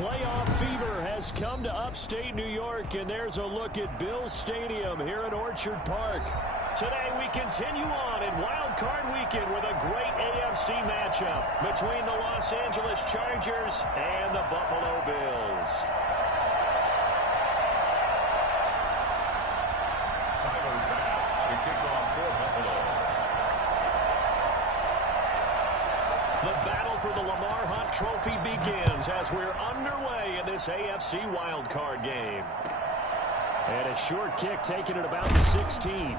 Playoff fever has come to upstate New York, and there's a look at Bills Stadium here at Orchard Park. Today we continue on in Wild Card Weekend with a great AFC matchup between the Los Angeles Chargers and the Buffalo Bills. Tyler Bass to kick off for Buffalo. The battle for the Lamar Hunt Trophy begins as we're underway in this AFC wildcard game. And a short kick taken at about the 16.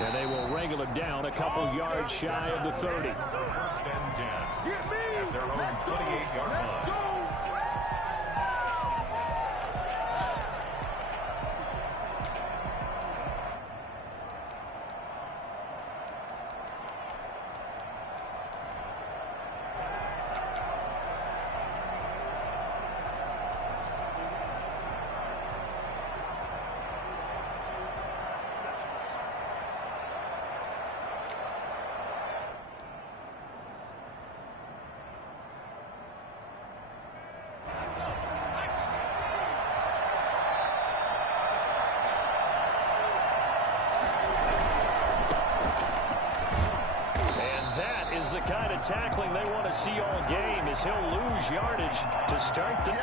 And they will wrangle it down a couple yards shy of the 30. First and 10. At their own 28-yard line. The kind of tackling they want to see all game as he'll lose yardage to start the...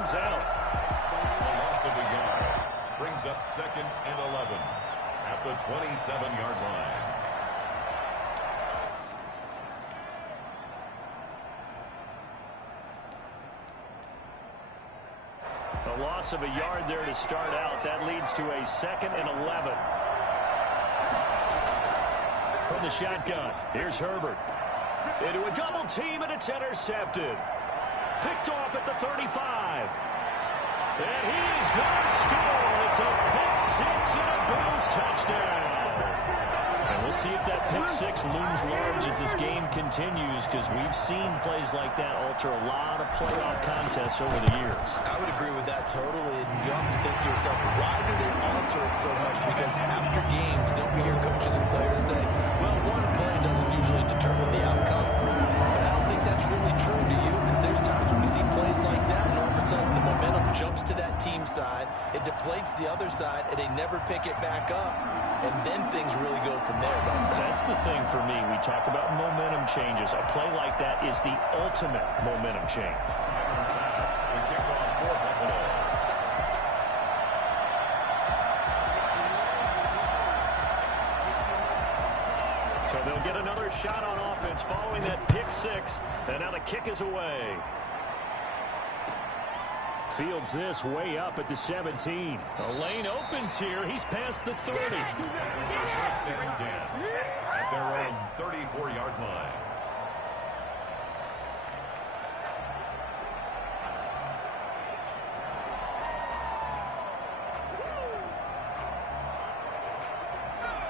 Out. A loss of a yard brings up 2nd and 11 at the 27-yard line. A loss of a yard there to start out. That leads to a 2nd and 11. From the shotgun, here's Herbert. Into a double team, and it's intercepted. Picked off at the 35. And he's going to score. It's a pick six and a Bills touchdown. And we'll see if that pick six looms large as this game continues, because we've seen plays like that alter a lot of playoff contests over the years. I would agree with that totally. And you often think to yourself, why do they alter it so much? Because after games, don't we hear coaches and players say, well, one play doesn't usually determine the outcome. But I don't think that's really true to you, because there's times when we see plays like that, and all of a sudden the momentum jumps to that team side, it deflates the other side, and they never pick it back up. And then things really go from there, don't they? That's the thing for me. We talk about momentum changes. A play like that is the ultimate momentum change. So they'll get another shot on offense following that pick six. And now the kick is away. Fields this way up at the 17. The lane opens here. He's past the 30. First and 10 at their own 34-yard line.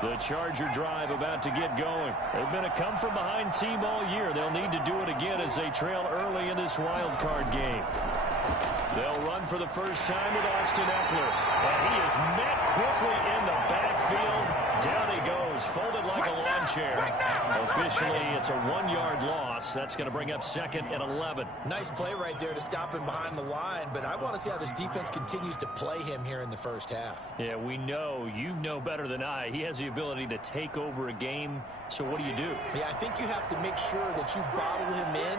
The Charger drive about to get going. They've been a come-from-behind team all year. They'll need to do it again as they trail early in this wild card game. They'll run for the first time with Austin Eckler. And he is met quickly in the backfield. Down he goes, folded like a lawn chair. Officially, it's a 1-yard loss. That's going to bring up 2nd and 11. Nice play right there to stop him behind the line, but I want to see how this defense continues to play him here in the first half. Yeah, we know. You know better than I. He has the ability to take over a game. So what do you do? Yeah, I think you have to make sure that you bottle him in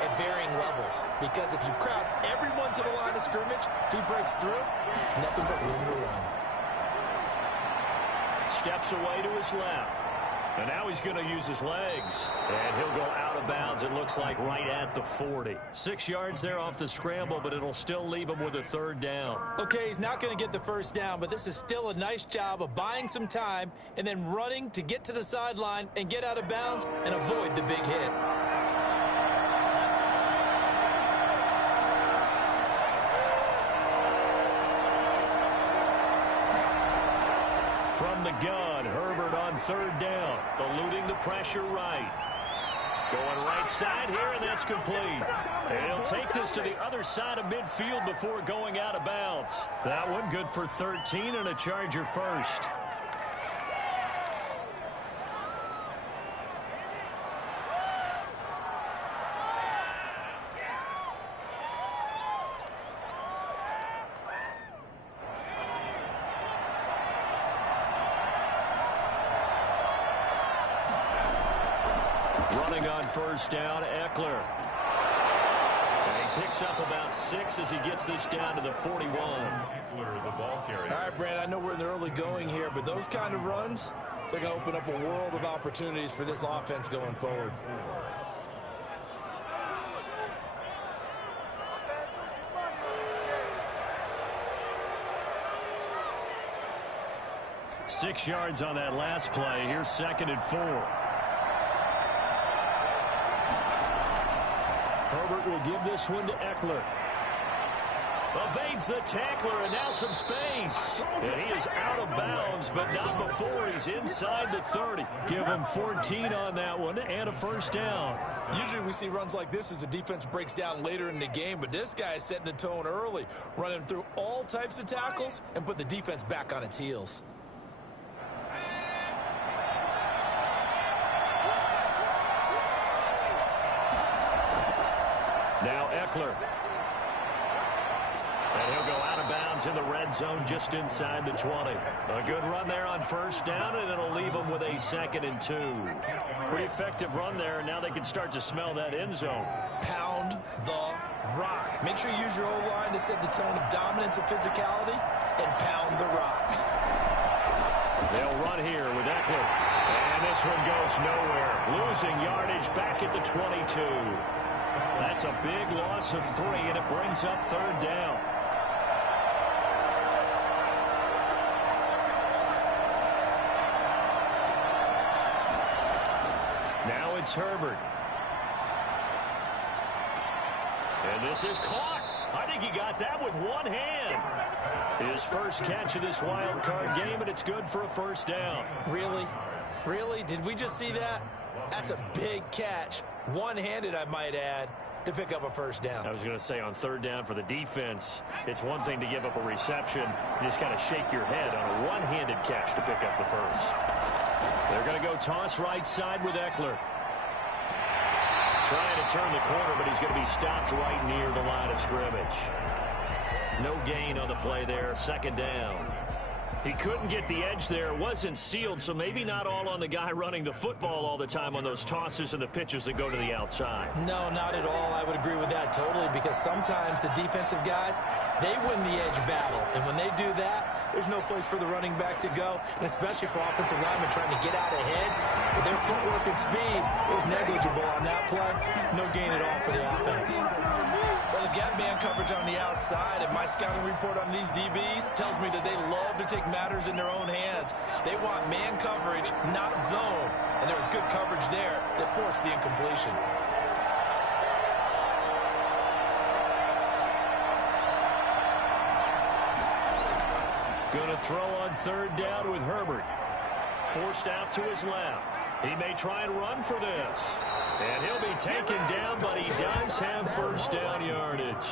at varying levels, because if you crowd everyone to the line of scrimmage, if he breaks through, it's nothing but room to run. Steps away to his left. And now he's going to use his legs. And he'll go out of bounds, it looks like, right at the 40. 6 yards there off the scramble, but it'll still leave him with a 3rd down. Okay, he's not going to get the first down, but this is still a nice job of buying some time and then running to get to the sideline and get out of bounds and avoid the big hit. From the gun, Herbert on third down, eluding the pressure right. Going right side here, and that's complete. And he'll take this to the other side of midfield before going out of bounds. That one good for 13 and a Charger first. Running on first down, Eckler. And he picks up about 6 as he gets this down to the 41. Eckler, the ball carrier. All right, Brandon, I know we're in the early going here, but those kind of runs, they're going to open up a world of opportunities for this offense going forward. Six yards on that last play. Here's 2nd and 4. Herbert will give this one to Eckler. Evades the tackler, and now some space. And he is out of bounds, but not before he's inside the 30. Give him 14 on that one and a first down. Usually we see runs like this as the defense breaks down later in the game, but this guy is setting the tone early, running through all types of tackles and put the defense back on its heels. Now Eckler. And he'll go out of bounds in the red zone just inside the 20. A good run there on first down, and it'll leave them with a 2nd and 2. Pretty effective run there, and now they can start to smell that end zone. Pound the rock. Make sure you use your O-line to set the tone of dominance and physicality, and pound the rock. They'll run here with Eckler. And this one goes nowhere. Losing yardage back at the 22. That's a big loss of 3, and it brings up third down. Now it's Herbert. And this is caught. I think he got that with one hand. His first catch of this wild card game, and it's good for a first down. Really? Really? Did we just see that? That's a big catch. One-handed, I might add, to pick up a first down. I was going to say on third down for the defense, it's one thing to give up a reception. You just kind of shake your head on a one-handed catch to pick up the first. They're going to go toss right side with Eckler. Trying to turn the corner, but he's going to be stopped right near the line of scrimmage. No gain on the play there, 2nd down. He couldn't get the edge there. It wasn't sealed, so maybe not all on the guy running the football all the time on those tosses and the pitches that go to the outside. No, not at all. I would agree with that totally, because sometimes the defensive guys, they win the edge battle. And when they do that, there's no place for the running back to go, and especially for offensive linemen trying to get out ahead. With their footwork and speed, it was negligible on that play. No gain at all for the offense. Well, they've got man coverage on the outside, and my scouting report on these DBs tells me that they love to take matters in their own hands. They want man coverage, not zone. And there was good coverage there that forced the incompletion. Going to throw on third down with Herbert. Forced out to his left. He may try and run for this. And he'll be taken down, but he does have first down yardage.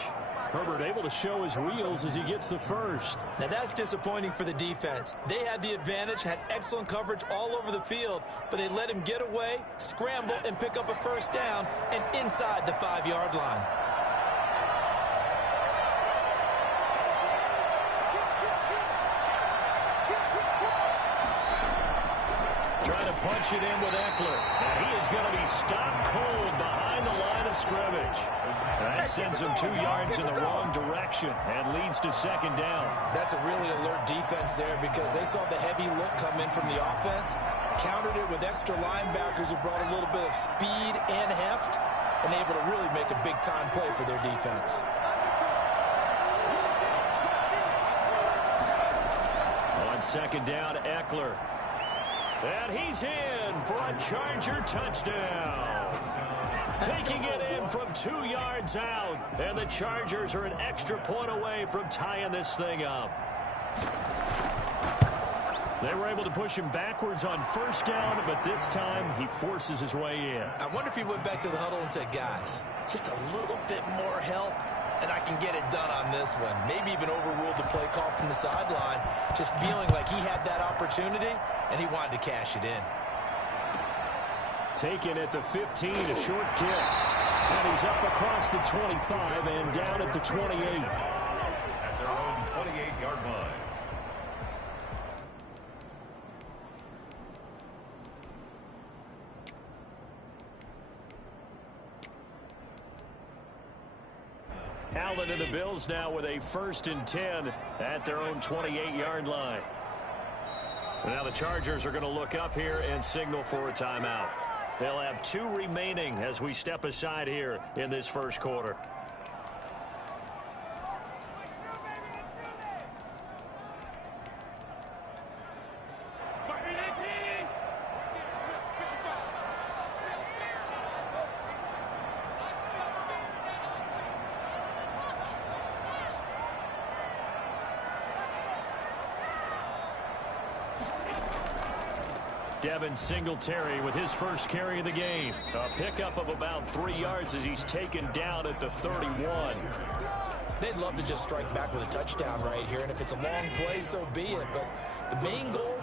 Herbert able to show his wheels as he gets the first. Now that's disappointing for the defense. They had the advantage, had excellent coverage all over the field, but they let him get away, scramble, and pick up a first down, and inside the 5-yard line. Trying to punch it in with Eckler. And he is going to be stopped cold behind the line of scrimmage. That sends him 2 yards in the wrong direction and leads to 2nd down. That's a really alert defense there, because they saw the heavy look come in from the offense, countered it with extra linebackers who brought a little bit of speed and heft, and able to really make a big-time play for their defense. On 2nd down, Eckler. And he's in for a Charger touchdown. Taking it in from 2 yards out. And the Chargers are an extra point away from tying this thing up. They were able to push him backwards on first down, but this time he forces his way in. I wonder if he went back to the huddle and said, guys, just a little bit more help, and I can get it done on this one. Maybe even overruled the play call from the sideline, just feeling like he had that opportunity, and he wanted to cash it in. Taken at the 15, a short kick. And he's up across the 25 and down at the 28. At their own 28-yard line. Allen and the Bills now with a 1st and 10 at their own 28-yard line. Now the Chargers are going to look up here and signal for a timeout. They'll have 2 remaining as we step aside here in this first quarter. Devin Singletary with his first carry of the game. A pickup of about 3 yards as he's taken down at the 31. They'd love to just strike back with a touchdown right here, and if it's a long play, so be it. But the main goal,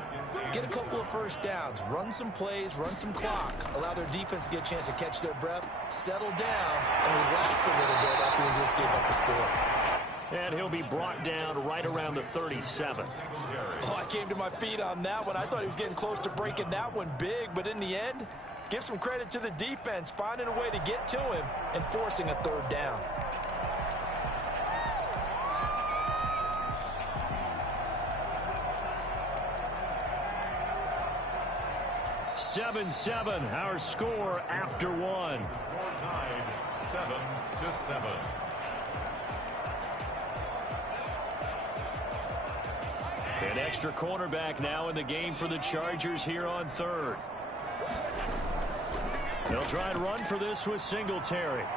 get a couple of first downs, run some plays, run some clock, allow their defense to get a chance to catch their breath, settle down, and relax a little bit after they just gave up the score. And he'll be brought down right around the 37. Oh, I came to my feet on that one. I thought he was getting close to breaking that one big, but in the end, give some credit to the defense, finding a way to get to him and forcing a 3rd down. Seven, our score after one. Score tied 7-7. An extra cornerback now in the game for the Chargers here on 3rd. They'll try and run for this with Singletary. And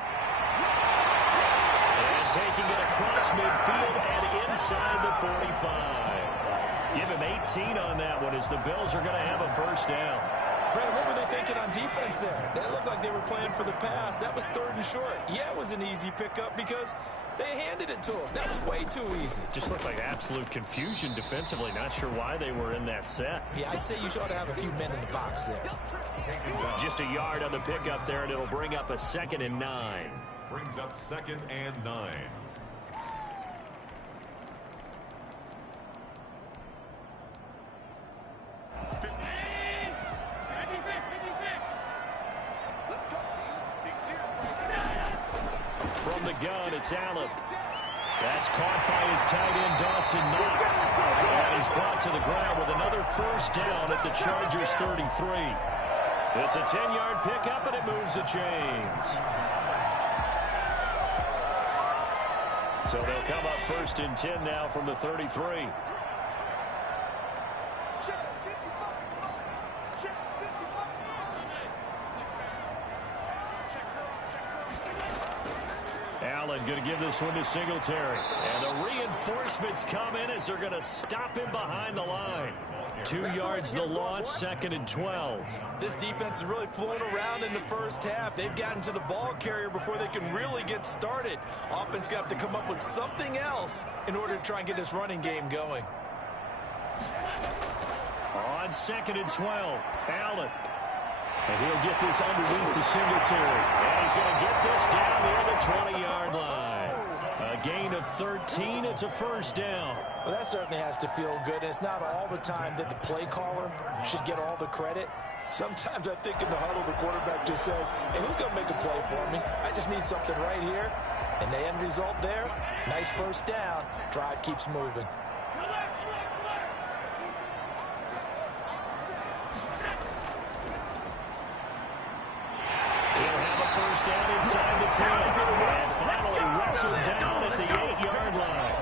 taking it across midfield and inside the 45. Give him 18 on that one as the Bills are going to have a 1st down. Brandon, what were they thinking on defense there? They looked like they were playing for the pass. That was 3rd and short. Yeah, it was an easy pickup because they handed it to him. That was way too easy. Just looked like absolute confusion defensively. Not sure why they were in that set. Yeah, I'd say you ought to have a few men in the box there. Just a yard on the pickup there, and it'll bring up a 2nd and 9. Brings up 2nd and 9. From the gun, it's Allen. That's caught by his tight end, Dawson Knox. And he's brought to the ground with another 1st down at the Chargers 33. It's a 10-yard pickup, and it moves the chains. So they'll come up 1st and 10 now from the 33. Allen going to give this one to Singletary. And the reinforcements come in as they're going to stop him behind the line. 2 yards the loss, 2nd and 12. This defense has really flown around in the first half. They've gotten to the ball carrier before they can really get started. Offense got to come up with something else in order to try and get this running game going. On 2nd and 12, Allen. And he'll get this underneath to Singletary. And he's going to get this down near the 20-yard line. A gain of 13. It's a 1st down. Well, that certainly has to feel good. And it's not all the time that the play caller should get all the credit. Sometimes I think in the huddle, the quarterback just says, hey, who's going to make a play for me? I just need something right here. And the end result there, nice 1st down. Drive keeps moving. And finally wrestled down at the 8-yard line.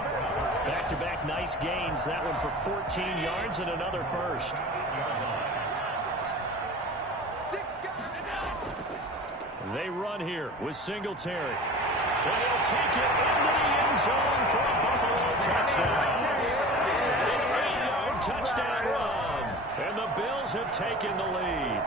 Back-to-back nice gains. That one for 14 yards and another 1st. They run here with Singletary. And he'll take it into the end zone for a Buffalo touchdown. An 8-yard touchdown run. Bills have taken the lead.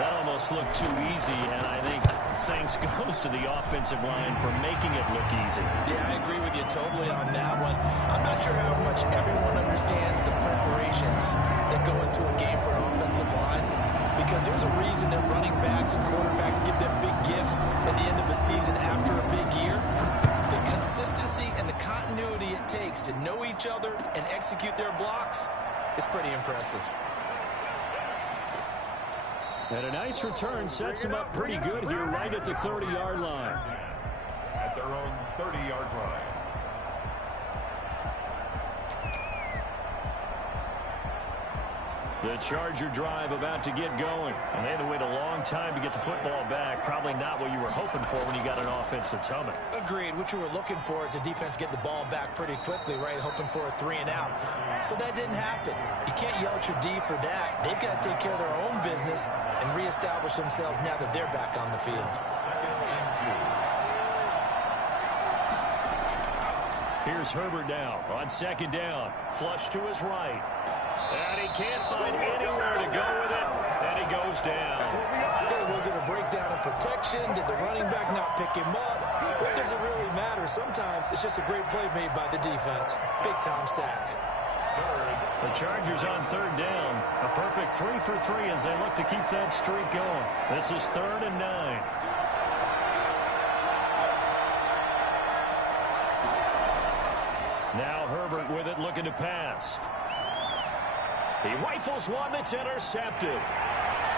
That almost looked too easy, and I think thanks goes to the offensive line for making it look easy. Yeah, I agree with you totally on that one. I'm not sure how much everyone understands the preparations that go into a game for an offensive line, because there's a reason that running backs and quarterbacks give them big gifts at the end of the season after a big year. The consistency and the continuity it takes to know each other and execute their blocks is pretty impressive. And a nice return sets him up pretty good here right at the 30-yard line. At their own 30-yard line. The Charger drive about to get going. And they had to wait a long time to get the football back. Probably not what you were hoping for when you got an offense that's humming. Agreed. What you were looking for is the defense getting the ball back pretty quickly, right? Hoping for a 3-and-out. So that didn't happen. You can't yell at your D for that. They've got to take care of their own business and reestablish themselves now that they're back on the field. Here's Herbert now on second down. Flush to his right. And he can't find anywhere to go with it. And he goes down. Was it a breakdown in protection? Did the running back not pick him up? What does it really matter? Sometimes it's just a great play made by the defense. Big-time sack. The Chargers on third down. A perfect 3 for 3 as they look to keep that streak going. This is 3rd and 9. Now Herbert with it, looking to pass. He rifles one that's intercepted.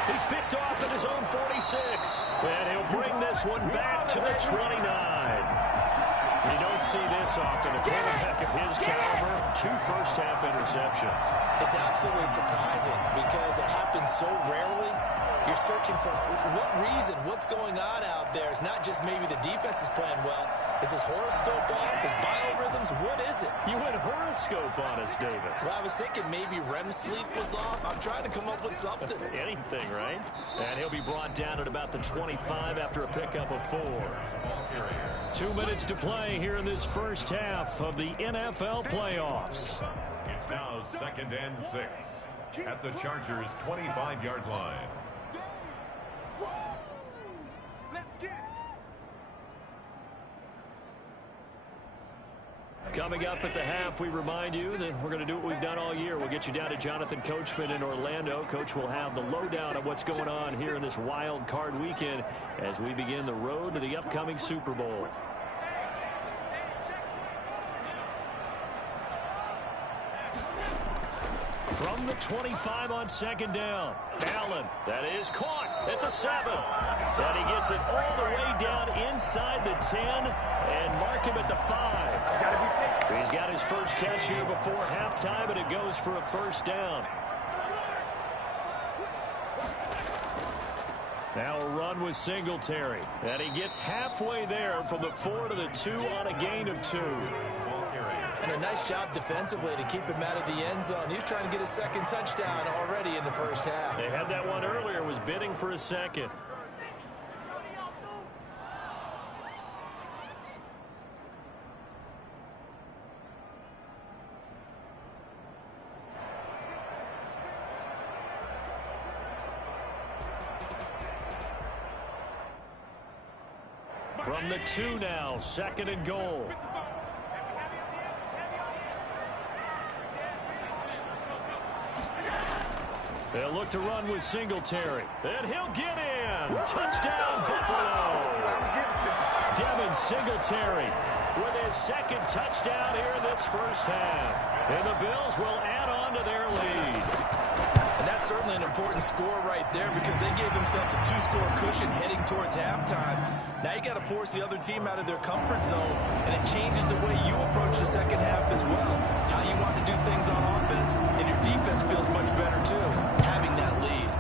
He's picked off at his own 46. And he'll bring this one back to the 29. You don't see this often. A quarterback of his caliber, 2 first-half interceptions. It's absolutely surprising because it happens so rarely. You're searching for what reason, what's going on out there. It's not just maybe the defense is playing well. Is his horoscope off? His biorhythms? What is it? You went horoscope on us, David. Well, I was thinking maybe REM sleep was off. I'm trying to come up with something. Anything, right? And he'll be brought down at about the 25 after a pickup of 4. 2 minutes to play here in this first half of the NFL playoffs. It's now 2nd and 6 at the Chargers' 25-yard line. Coming up at the half, we remind you that we're going to do what we've done all year. We'll get you down to Jonathan Coachman in Orlando. Coach will have the lowdown of what's going on here in this wild card weekend as we begin the road to the upcoming Super Bowl. From the 25 on second down, Allen, that is caught at the 7. And he gets it all the way down inside the 10 and mark him at the 5. He's got his first catch here before halftime, and it goes for a first down. Now a run with Singletary. And he gets halfway there from the 4 to the 2 on a gain of 2. And a nice job defensively to keep him out of the end zone. He's trying to get his second touchdown already in the first half. They had that one earlier, was bidding for a second. From the 2 now, 2nd and goal. They'll look to run with Singletary. And he'll get in. Touchdown, Buffalo. Devin Singletary with his second touchdown here in this first half. And the Bills will add on to their lead. And that's certainly an important score right there because they gave themselves a 2-score cushion heading towards halftime. Now you got to force the other team out of their comfort zone, and it changes the way you approach the second half as well. How you want to do things on offense, and your defense feels much better too, having that lead.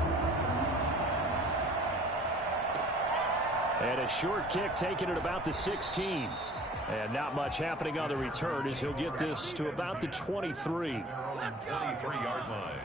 And a short kick taken at about the 16. And not much happening on the return as he'll get this to about the 23. 23-yard line.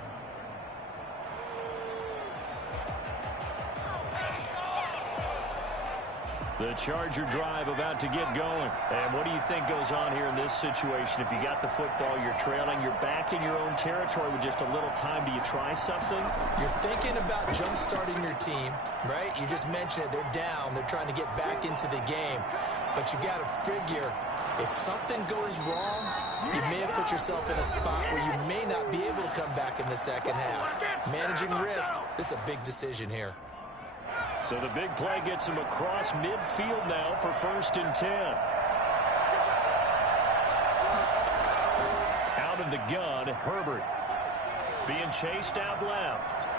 The Charger drive about to get going. And what do you think goes on here in this situation? If you got the football, you're trailing, you're back in your own territory with just a little time. Do you try something? You're thinking about jump-starting your team, right? You just mentioned it. They're down. They're trying to get back into the game. But you got to figure, if something goes wrong, you may have put yourself in a spot where you may not be able to come back in the second half. Managing risk, this is a big decision here. So the big play gets him across midfield now for 1st and 10. Out of the gun, Herbert. Being chased out left.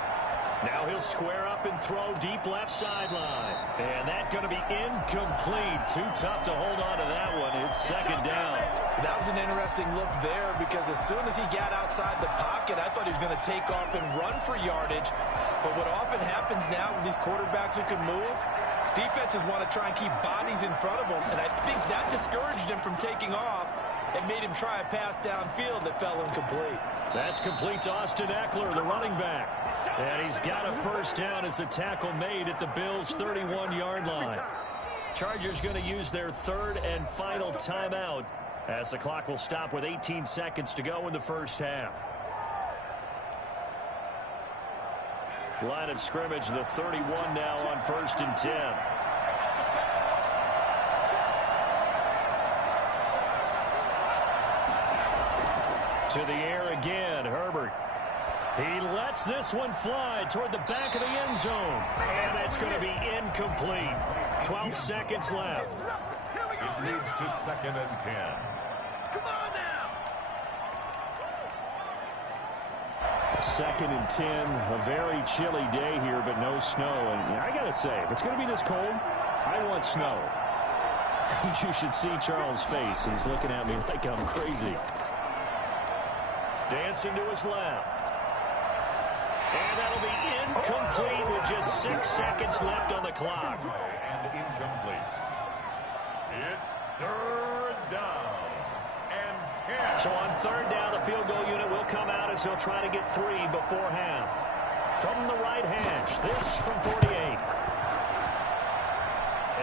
Now he'll square up and throw deep left sideline. And that's going to be incomplete. Too tough to hold on to that one. It's 2nd down. That was an interesting look there because as soon as he got outside the pocket, I thought he was going to take off and run for yardage. But what often happens now with these quarterbacks who can move, defenses want to try and keep bodies in front of them. And I think that discouraged him from taking off and made him try a pass downfield that fell incomplete. That's complete to Austin Eckler, the running back. And he's got a 1st down as the tackle made at the Bills' 31-yard line. Chargers going to use their 3rd and final timeout as the clock will stop with 18 seconds to go in the 1st half. Line of scrimmage, the 31 now on 1st and 10. To the air again, Herbert. He lets this one fly toward the back of the end zone. And it's going to be incomplete. 12 seconds left. It leads to 2nd and 10. Come on now. 2nd and 10. A very chilly day here, but no snow. And I got to say, if it's going to be this cold, I want snow. You should see Charles' face. He's looking at me like I'm crazy. Dancing to his left. And that'll be incomplete with just 6 seconds left on the clock. And incomplete. It's 3rd down and 10. So on 3rd down, the field goal unit will come out as he'll try to get 3 before half. From the right hash, this from 48.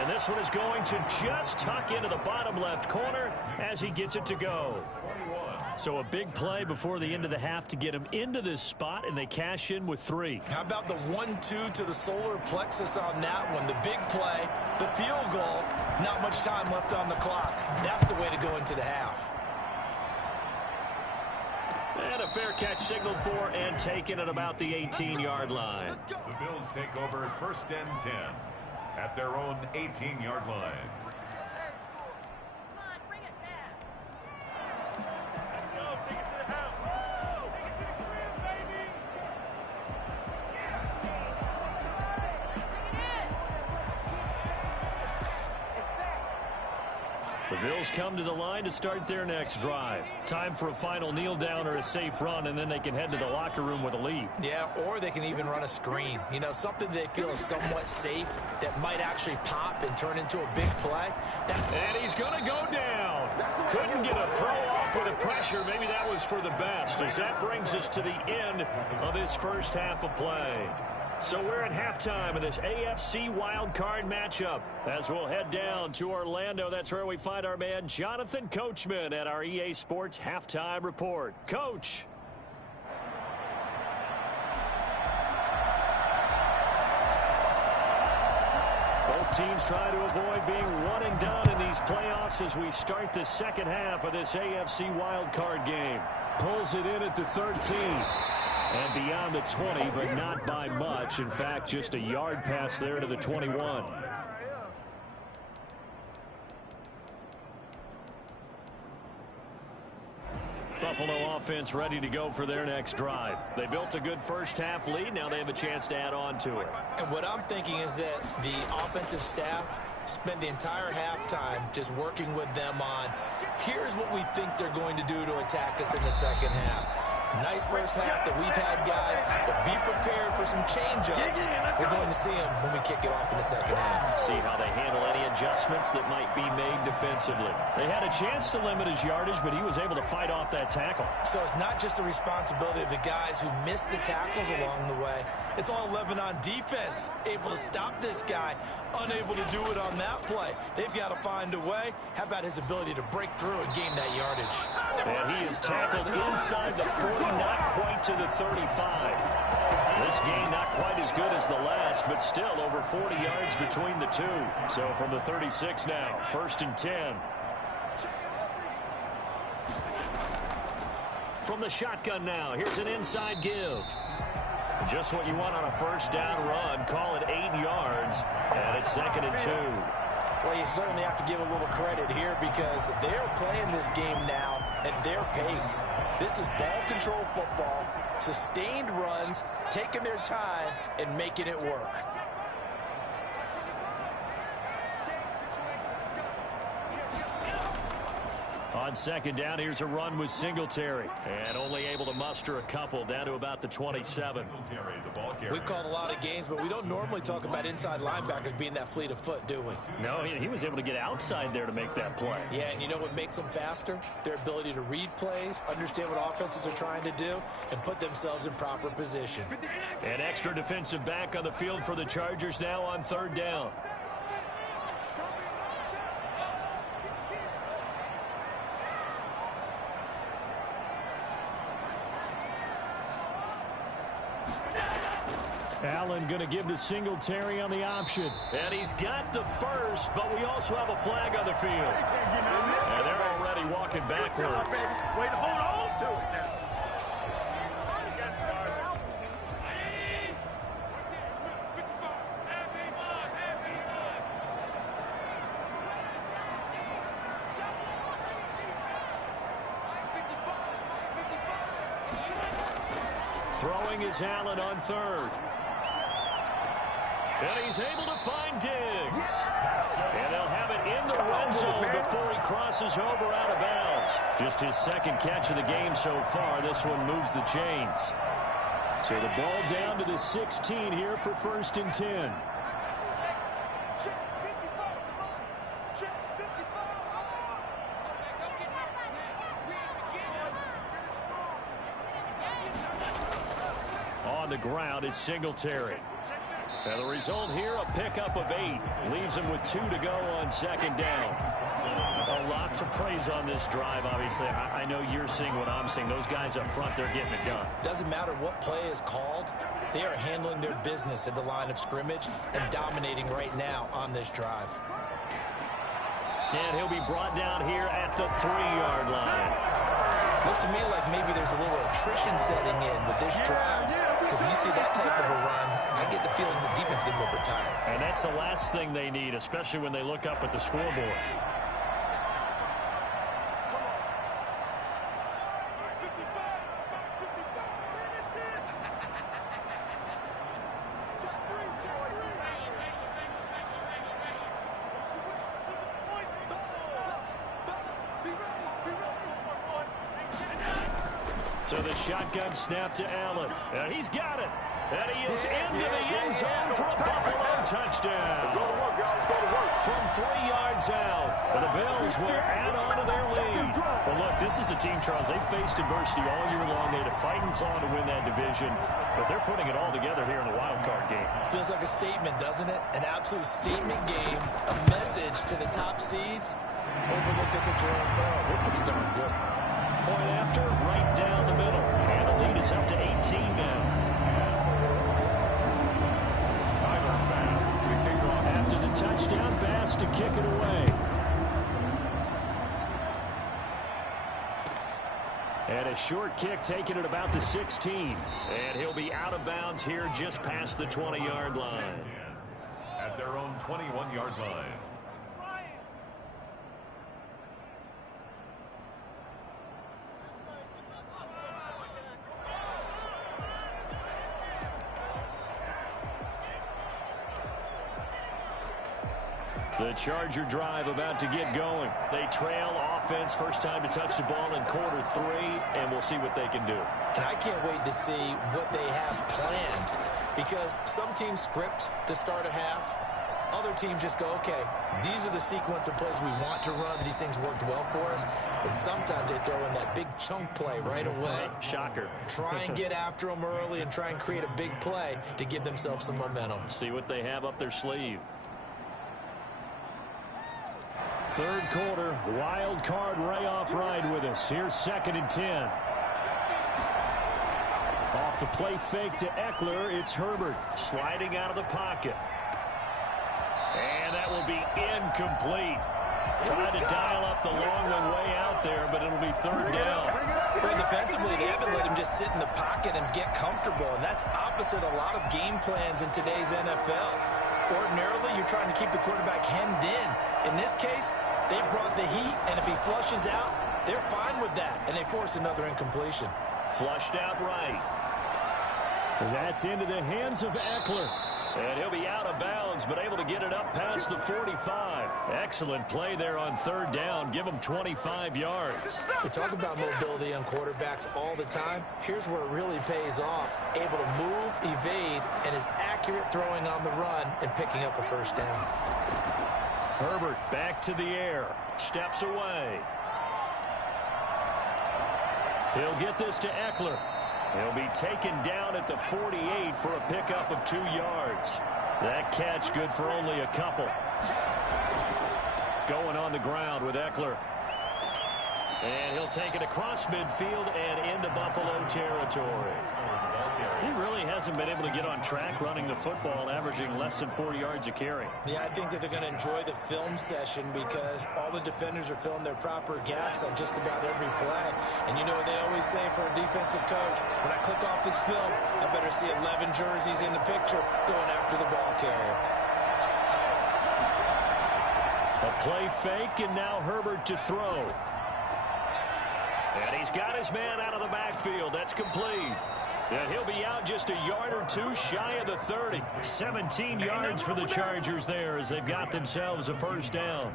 And this one is going to just tuck into the bottom left corner as he gets it to go. So a big play before the end of the half to get him into this spot, and they cash in with 3. How about the 1-2 to the solar plexus on that one? The big play, the field goal, not much time left on the clock. That's the way to go into the half. And a fair catch signaled for and taken at about the 18-yard line. The Bills take over 1st and 10 at their own 18-yard line. The Bills come to the line to start their next drive. Time for a final kneel down or a safe run, and then they can head to the locker room with a lead. Yeah, or they can even run a screen. You know, something they feel is somewhat safe that might actually pop and turn into a big play. And he's going to go down. Couldn't get a throw off with the pressure. Maybe that was for the best, as that brings us to the end of this 1st half of play. So we're at halftime of this AFC wildcard matchup. As we'll head down to Orlando, that's where we find our man Jonathan Coachman at our EA Sports Halftime Report. Coach. Both teams try to avoid being one and done in these playoffs as we start the 2nd half of this AFC wildcard game. Pulls it in at the 13. And beyond the 20, but not by much. In fact, just a yard pass there to the 21. Buffalo offense ready to go for their next drive. They built a good 1st half lead. Now they have a chance to add on to it. And what I'm thinking is that the offensive staff spent the entire halftime just working with them on, here's what we think they're going to do to attack us in the 2nd half. Nice 1st half that we've had, guys, but be prepared for for some change-ups. We're going to see them when we kick it off in the second half. See how they handle any adjustments that might be made defensively. They had a chance to limit his yardage, but he was able to fight off that tackle. So it's not just the responsibility of the guys who missed the tackles along the way. It's all Lebanon defense, able to stop this guy, unable to do it on that play. They've got to find a way. How about his ability to break through and gain that yardage? And he is tackled inside the 40, not quite to the 35. This game not quite as good as the last, but still over 40 yards between the two. So from the 36 now, 1st and 10. From the shotgun now, here's an inside give. Just what you want on a first down run. Call it 8 yards, and it's 2nd and 2. Well, you certainly have to give a little credit here because they're playing this game now at their pace. This is ball control football, sustained runs, taking their time, and making it work. On 2nd down, here's a run with Singletary. And only able to muster a couple down to about the 27. We've called a lot of games, but we don't normally talk about inside linebackers being that fleet of foot, do we? No, he was able to get outside there to make that play. Yeah, and you know what makes them faster? Their ability to read plays, understand what offenses are trying to do, and put themselves in proper position. An extra defensive back on the field for the Chargers now on 3rd down. Allen going to give to Singletary on the option. And he's got the first, but we also have a flag on the field. And they're already walking backwards. Wait, hold on to it now. Throwing is Allen on 3rd. And he's able to find Diggs. And they'll have it in the red zone before he crosses over out of bounds. Just his 2nd catch of the game so far. This one moves the chains. So the ball down to the 16 here for 1st and 10. On the ground, it's Singletary. And the result here, a pickup of 8. Leaves him with 2 to go on 2nd down. A lot to praise on this drive, obviously. I know you're seeing what I'm seeing. Those guys up front, they're getting it done. Doesn't matter what play is called. They are handling their business at the line of scrimmage and dominating right now on this drive. And he'll be brought down here at the 3-yard line. Looks to me like maybe there's a little attrition setting in with this drive. Because when you see that type of a run, I get the feeling the defense getting a little bit tired. And that's the last thing they need, especially when they look up at the scoreboard. So the shotgun snap to Allen. And he's got it. And he is into the end zone for a Buffalo touchdown. From 3 yards out. And the Bills will add on to their lead. Well, look, this is a team, Charles. They faced adversity all year long. They had to fight and claw to win that division. But they're putting it all together here in the wild card game. Feels like a statement, doesn't it? An absolute statement game. A message to the top seeds. Overlook us at Jerome Bell. We're pretty darn good. Point after, right down the middle. And the lead is up to 18 now. Tyler Bass to kick off. After the touchdown, Bass to kick it away. And a short kick taken at about the 16. And he'll be out of bounds here just past the 20-yard line. At their own 21-yard line. The Charger drive about to get going. They trail offense, first time to touch the ball in quarter 3, and we'll see what they can do. And I can't wait to see what they have planned because some teams script to start a half. Other teams just go, okay, these are the sequence of plays we want to run. These things worked well for us. And sometimes they throw in that big chunk play right away. Shocker. Try and get after them early and try and create a big play to give themselves some momentum. See what they have up their sleeve. Third quarter, wild card Ray off ride with us. Here's 2nd and 10. Off the play fake to Eckler, it's Herbert sliding out of the pocket. And that will be incomplete. Trying to dial up the long one way out there, but it'll be 3rd down. Well, defensively, they haven't let him just sit in the pocket and get comfortable, and that's opposite a lot of game plans in today's NFL. Ordinarily, you're trying to keep the quarterback hemmed in. In this case, they brought the heat, and if he flushes out, they're fine with that, and they force another incompletion. Flushed out right. And that's into the hands of Eckler. And he'll be out of bounds, but able to get it up past the 45. Excellent play there on 3rd down. Give him 25 yards. We talk about mobility on quarterbacks all the time. Here's where it really pays off. Able to move, evade, and is accurate throwing on the run and picking up a 1st down. Herbert back to the air. Steps away. He'll get this to Eckler. He'll be taken down at the 48 for a pickup of 2 yards. That catch good for only a couple. Going on the ground with Eckler. And he'll take it across midfield and into Buffalo territory. He really hasn't been able to get on track running the football, averaging less than 4 yards a carry. Yeah, I think that they're going to enjoy the film session because all the defenders are filling their proper gaps on just about every play. And you know what they always say for a defensive coach? When I click off this film, I better see 11 jerseys in the picture going after the ball carrier. A play fake, and now Herbert to throw. And he's got his man out of the backfield. That's complete. And he'll be out just a yard or two shy of the 30. 17 yards for the Chargers there as they've got themselves a 1st down.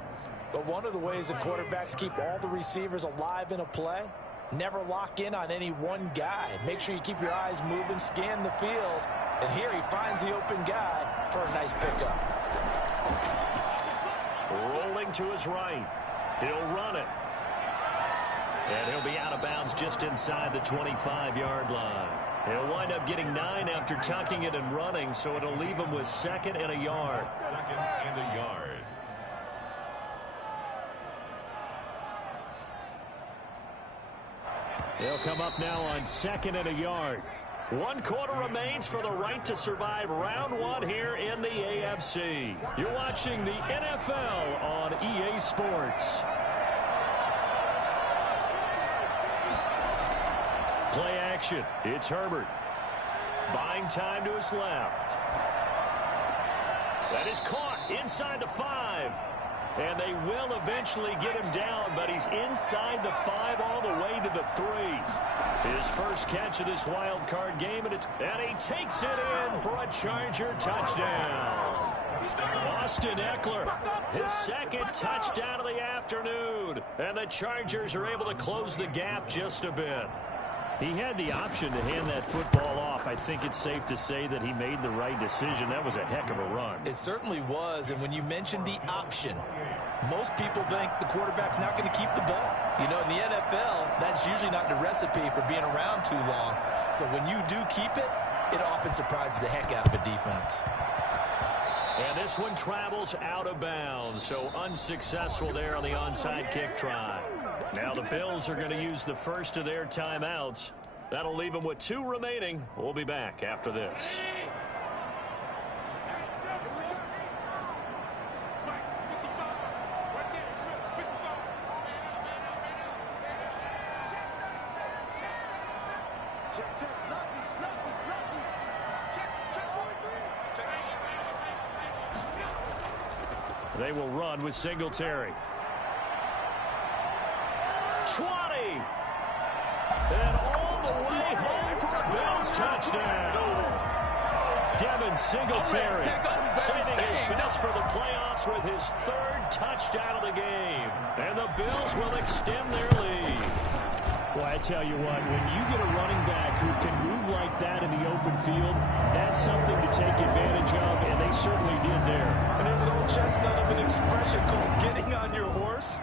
But one of the ways that quarterbacks keep all the receivers alive in a play, never lock in on any one guy. Make sure you keep your eyes moving, scan the field. And here he finds the open guy for a nice pickup. Rolling to his right. He'll run it. And he'll be out of bounds just inside the 25-yard line. He'll wind up getting 9 after tucking it and running, so it'll leave him with 2nd and a yard. 2nd and a yard. They'll come up now on 2nd and a yard. 1 quarter remains for the right to survive round 1 here in the AFC. You're watching the NFL on EA Sports. Play action. It's Herbert. Buying time to his left. That is caught inside the 5. And they will eventually get him down, but he's inside the 5 all the way to the 3. His first catch of this wild card game, and he takes it in for a Charger touchdown. Austin Eckler, his 2nd touchdown of the afternoon. And the Chargers are able to close the gap just a bit. He had the option to hand that football off. I think it's safe to say that he made the right decision. That was a heck of a run. It certainly was, and when you mentioned the option, most people think the quarterback's not going to keep the ball. You know, in the NFL, that's usually not the recipe for being around too long. So when you do keep it, it often surprises the heck out of a defense. And this one travels out of bounds, so unsuccessful there on the onside kick try. Now the Bills are going to use the first of their timeouts. That'll leave them with 2 remaining. We'll be back after this. They will run with Singletary. 20. And all the way home for a Bills touchdown. Devin Singletary saving his best for the playoffs with his 3rd touchdown of the game. And the Bills will extend their lead. Well, I tell you what, when you get a running back who can move like that in the open downfield, that's something to take advantage of, and they certainly did there. And there's an old chestnut of an expression called getting on your horse.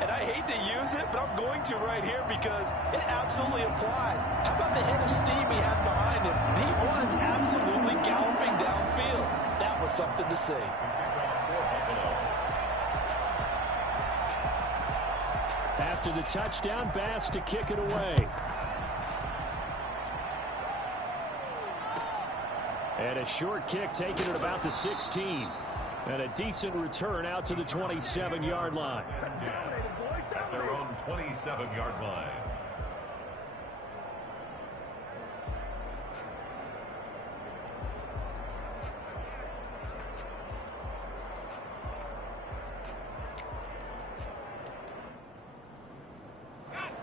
And I hate to use it, but I'm going to right here because it absolutely applies. How about the hit of steam he had behind him? He was absolutely galloping downfield. That was something to see. After the touchdown, Bass to kick it away. And a short kick taken at about the 16. And a decent return out to the 27-yard line. At their own 27-yard line.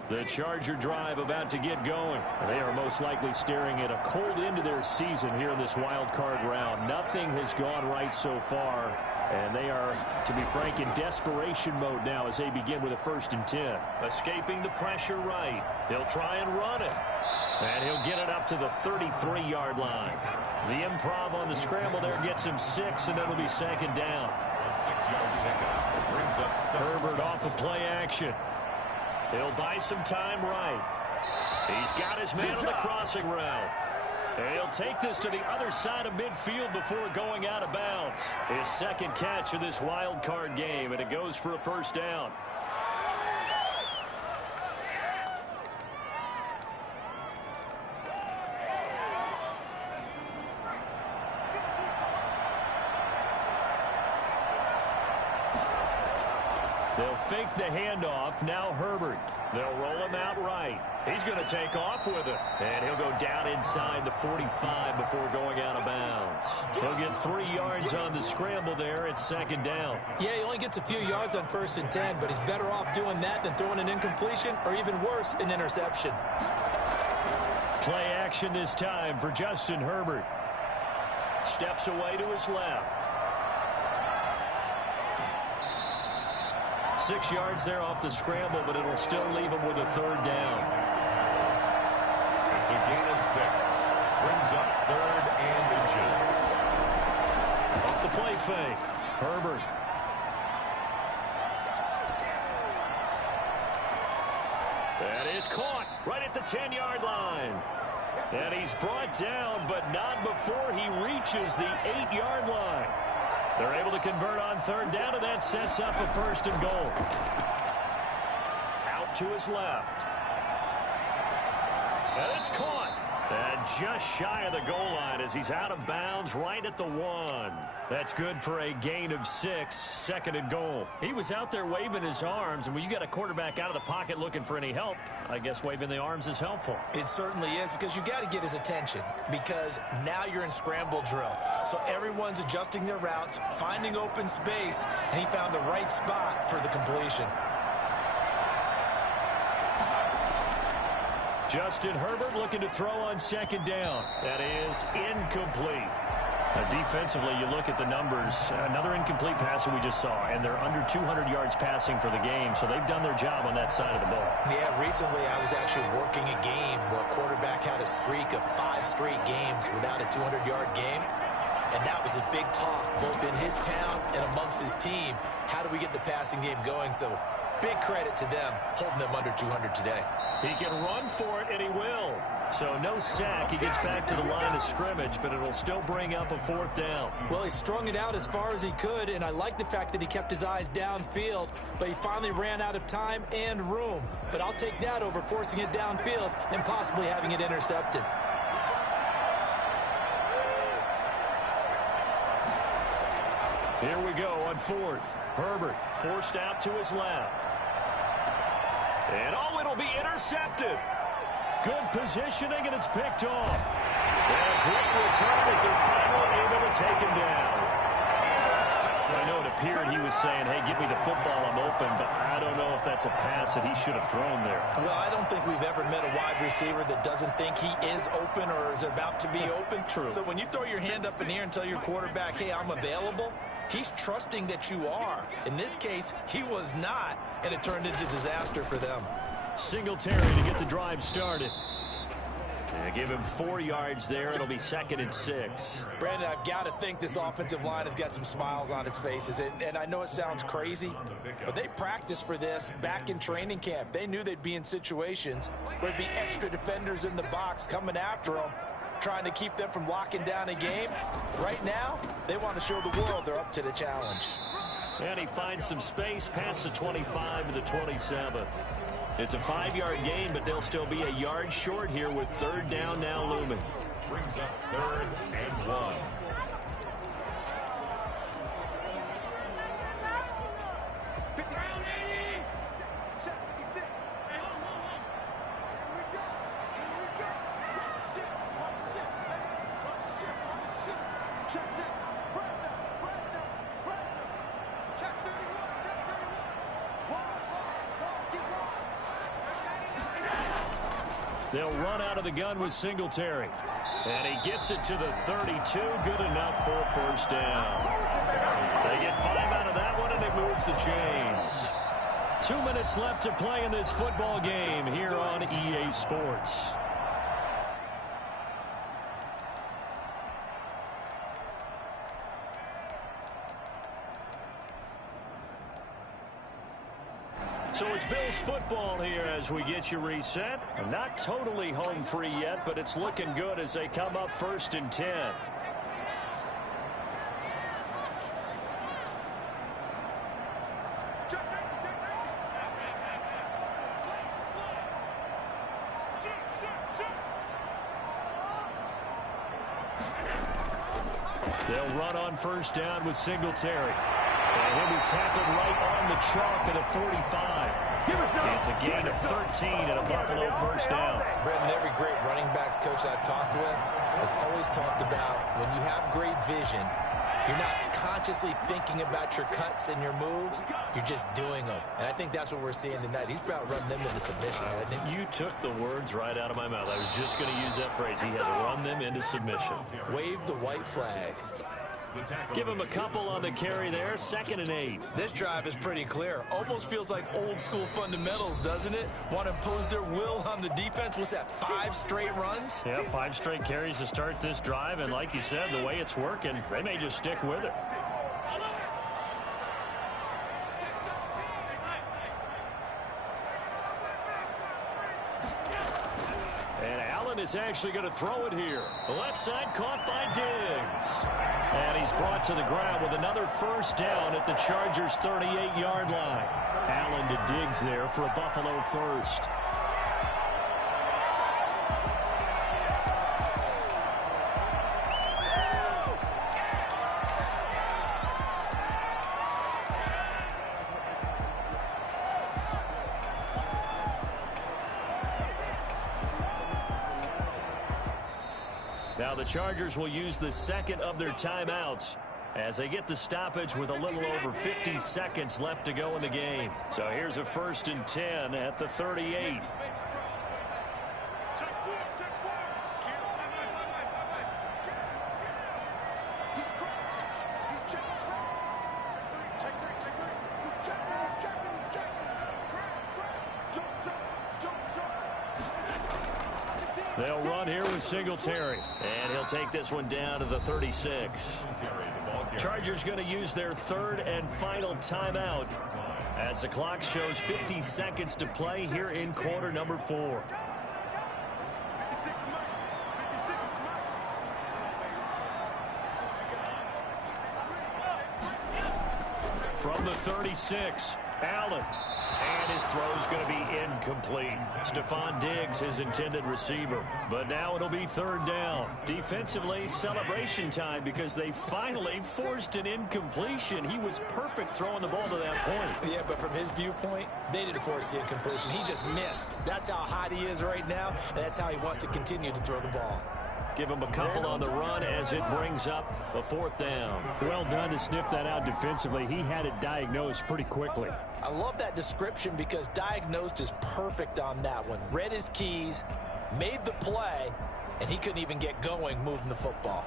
The Charger drive about to get going. They are most likely staring at a cold end to their season here in this wild card round. Nothing has gone right so far, and they are, to be frank, in desperation mode now as they begin with a 1st and 10. Escaping the pressure right. He'll try and run it. And he'll get it up to the 33-yard line. The improv on the scramble there gets him 6, and it'll be 2nd down. A 6-yard pickup brings up Herbert off of play action. He'll buy some time right. He's got his man on the crossing route. And he'll take this to the other side of midfield before going out of bounds. His 2nd catch of this wild card game, and it goes for a 1st down. They'll fake the handoff. Now Herbert. They'll roll him out right. He's going to take off with it. And he'll go down inside the 45 before going out of bounds. He'll get 3 yards on the scramble there. It's 2nd down. Yeah, he only gets a few yards on 1st and 10, but he's better off doing that than throwing an incompletion or even worse, an interception. Play action this time for Justin Herbert. Steps away to his left. 6 yards there off the scramble, but it'll still leave him with a 3rd down. It's a gain of 6. Brings up 3rd and inches. Off the play fake. Herbert. That is caught right at the 10-yard line. And he's brought down, but not before he reaches the 8-yard line. They're able to convert on 3rd down, and that sets up a 1st and goal. Out to his left. And it's caught. And just shy of the goal line as he's out of bounds right at the 1. That's good for a gain of 6, 2nd and goal. He was out there waving his arms, and when you got a quarterback out of the pocket looking for any help, I guess waving the arms is helpful. It certainly is, because you got to get his attention, because now you're in scramble drill. So everyone's adjusting their routes, finding open space, and he found the right spot for the completion. Justin Herbert looking to throw on 2nd down. That is incomplete. Defensively, you look at the numbers. Another incomplete passer we just saw, and they're under 200 yards passing for the game, so they've done their job on that side of the ball. Yeah, recently I was actually working a game where a quarterback had a streak of 5 straight games without a 200-yard game, and that was a big talk, both in his town and amongst his team. How do we get the passing game going? So big credit to them, holding them under 200 today. He can run for it, and he will. So no sack. He gets back to the line of scrimmage, but it'll still bring up a 4th down. Well, he strung it out as far as he could, and I like the fact that he kept his eyes downfield, but he finally ran out of time and room. But I'll take that over forcing it downfield and possibly having it intercepted. Here we go on 4th. Herbert forced out to his left. And oh, it'll be intercepted. Good positioning, and it's picked off. And a quick return as they're finally able to take him down. I know it appeared he was saying, hey, give me the football, I'm open, but I don't know if that's a pass that he should have thrown there. Well, I don't think we've ever met a wide receiver that doesn't think he is open or is about to be open. True. So when you throw your hand up in the air and tell your quarterback, hey, I'm available, he's trusting that you are. In this case, he was not, and it turned into disaster for them. Singletary to get the drive started. They give him 4 yards there. It'll be 2nd and 6. Brandon, I've got to think this offensive line has got some smiles on its faces. And I know it sounds crazy, but they practiced for this back in training camp. They knew they'd be in situations where there'd be extra defenders in the box coming after them, trying to keep them from locking down a game. Right now, they want to show the world they're up to the challenge. And he finds some space past the 25 to the 27. It's a 5-yard gain, but they'll still be a yard short here with 3rd down now looming. Brings up 3rd and 1. They'll run out of the gun with Singletary. And he gets it to the 32. Good enough for a 1st down. They get 5 out of that one, and it moves the chains. 2 minutes left to play in this football game here on EA Sports. So it's Bills football here as we get you reset. Not totally home free yet, but it's looking good as they come up 1st and 10. They'll run on 1st down with Singletary. And he'll be tackled right on the chalk at a 45. It's a gain of 13 and a Buffalo 1st down. Brendan, every great running backs coach I've talked with has always talked about when you have great vision, you're not consciously thinking about your cuts and your moves. You're just doing them. And I think that's what we're seeing tonight. He's about running them into submission, hasn't he? You took the words right out of my mouth. I was just going to use that phrase. He had to run them into submission. Wave the white flag. Give him a couple on the carry there. 2nd and 8. This drive is pretty clear. Almost feels like old school fundamentals, doesn't it? Want to impose their will on the defense. What's that, 5 straight runs? Yeah, 5 straight carries to start this drive. And like you said, the way it's working, they may just stick with it. Is actually going to throw it here. The left side caught by Diggs. And he's brought to the ground with another 1st down at the Chargers' 38-yard line. Allen to Diggs there for a Buffalo 1st. Now the Chargers will use the 2nd of their timeouts as they get the stoppage with a little over 50 seconds left to go in the game. So here's a 1st and 10 at the 38. They'll run here with Singletary. And he'll take this one down to the 36. Chargers going to use their 3rd and final timeout as the clock shows 50 seconds to play here in quarter number 4. From the 36, Allen. And his throw's going to be incomplete. Stephon Diggs, his intended receiver. But now it'll be 3rd down. Defensively, celebration time because they finally forced an incompletion. He was perfect throwing the ball to that point. Yeah, but from his viewpoint, they didn't force the incompletion. He just missed. That's how hot he is right now, and that's how he wants to continue to throw the ball. Give him a couple on the run as it brings up a 4th down. Well done to sniff that out defensively. He had it diagnosed pretty quickly. I love that description because diagnosed is perfect on that one. Read his keys, made the play, and he couldn't even get going moving the football.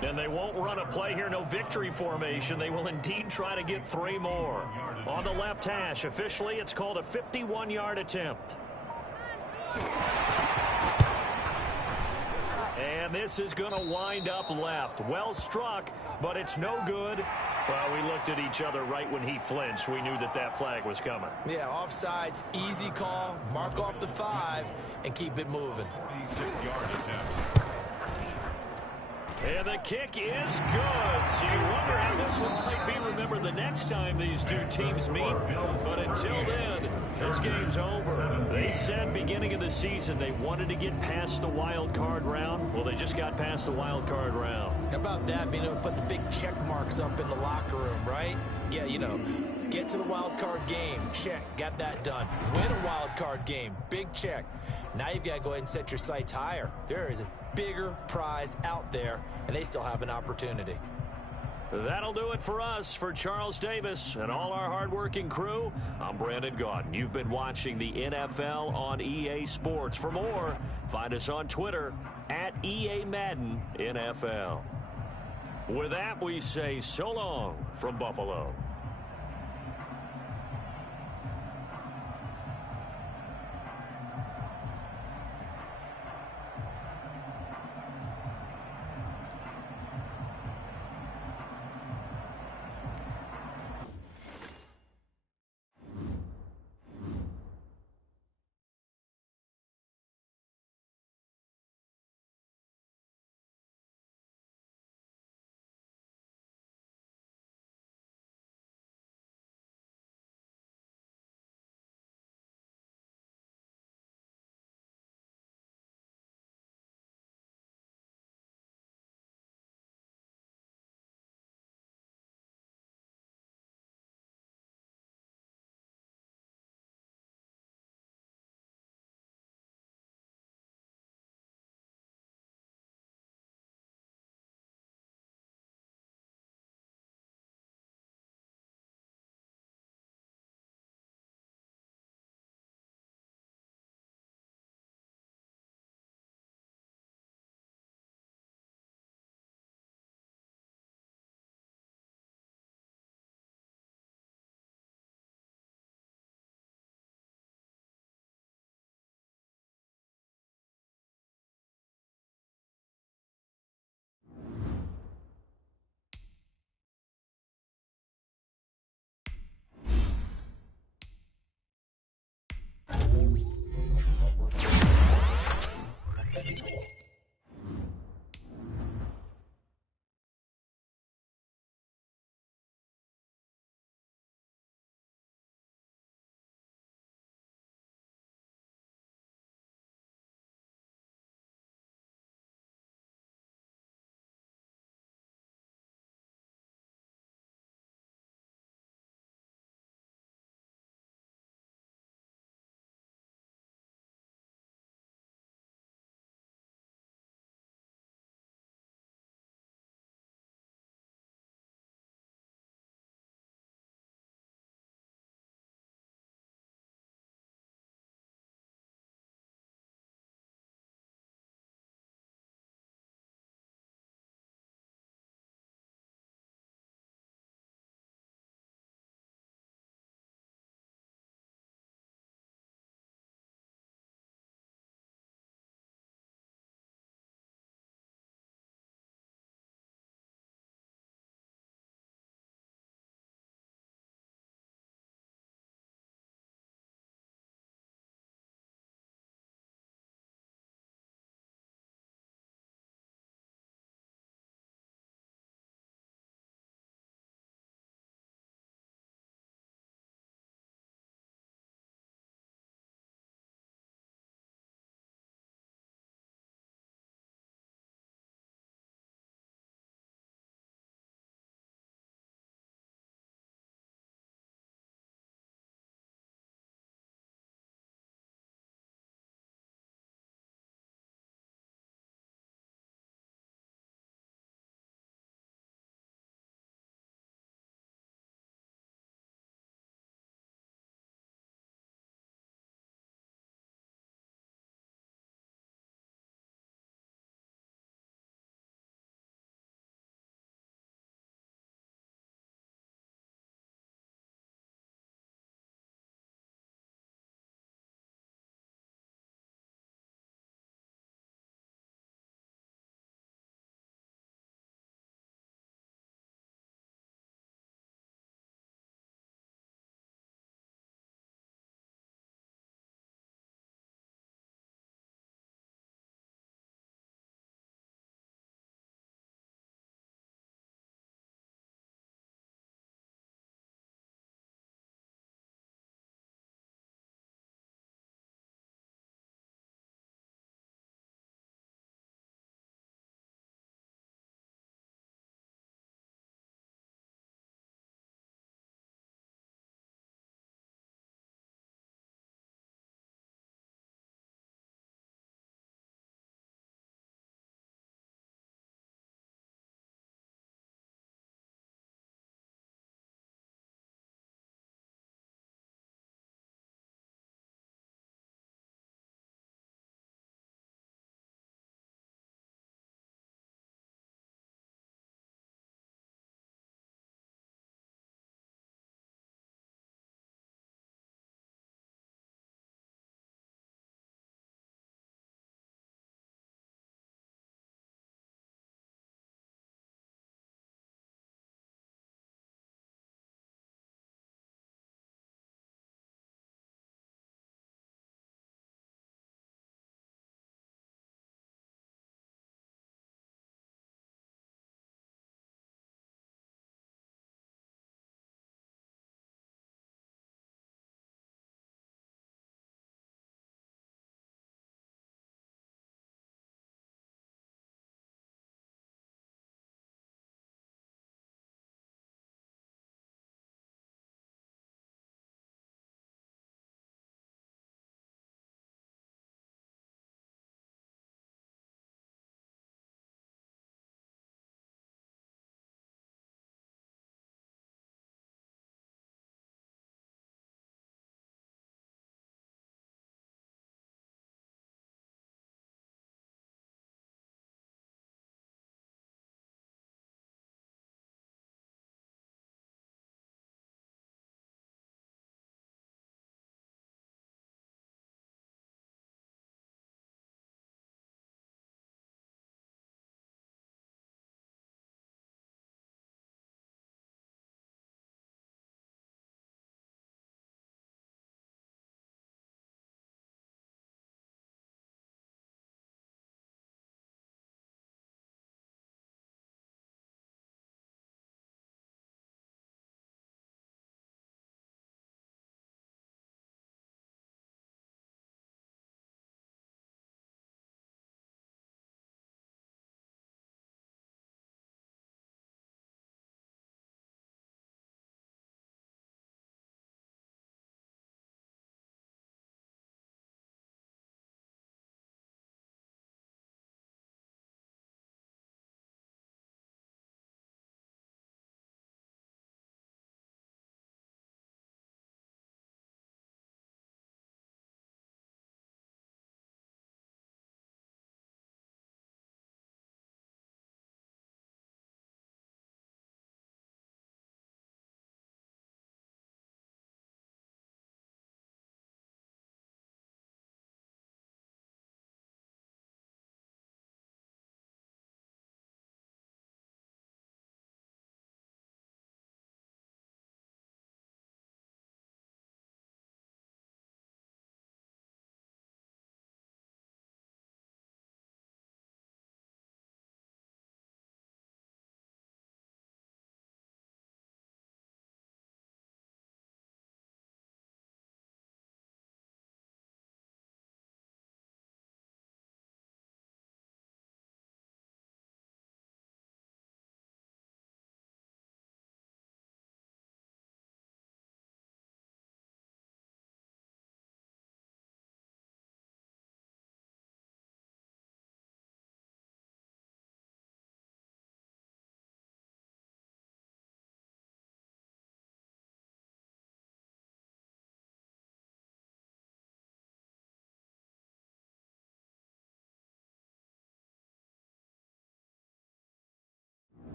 And they won't run a play here, no victory formation. They will indeed try to get 3 more. On the left hash, officially it's called a 51-yard attempt. And this is going to wind up left. Well struck, but it's no good. Well, we looked at each other right when he flinched. We knew that that flag was coming. Yeah, offsides, easy call. Mark off the 5 and keep it moving. 46-yard attempt. And the kick is good. So you wonder how this one might be remembered the next time these two teams meet. But until then, this game's over. They said beginning of the season they wanted to get past the wild card round. Well, they just got past the wild card round. How about that, being able to put the big check marks up in the locker room, right? Yeah, you know, get to the wild card game, check, got that done. Win a wild card game, big check. Now you've got to go ahead and set your sights higher. There is a bigger prize out there, and they still have an opportunity. That'll do it for us. For Charles Davis and all our hardworking crew, I'm Brandon Gaudin. You've been watching the NFL on EA Sports. For more, find us on Twitter at EA Madden NFL. With that, we say so long from Buffalo.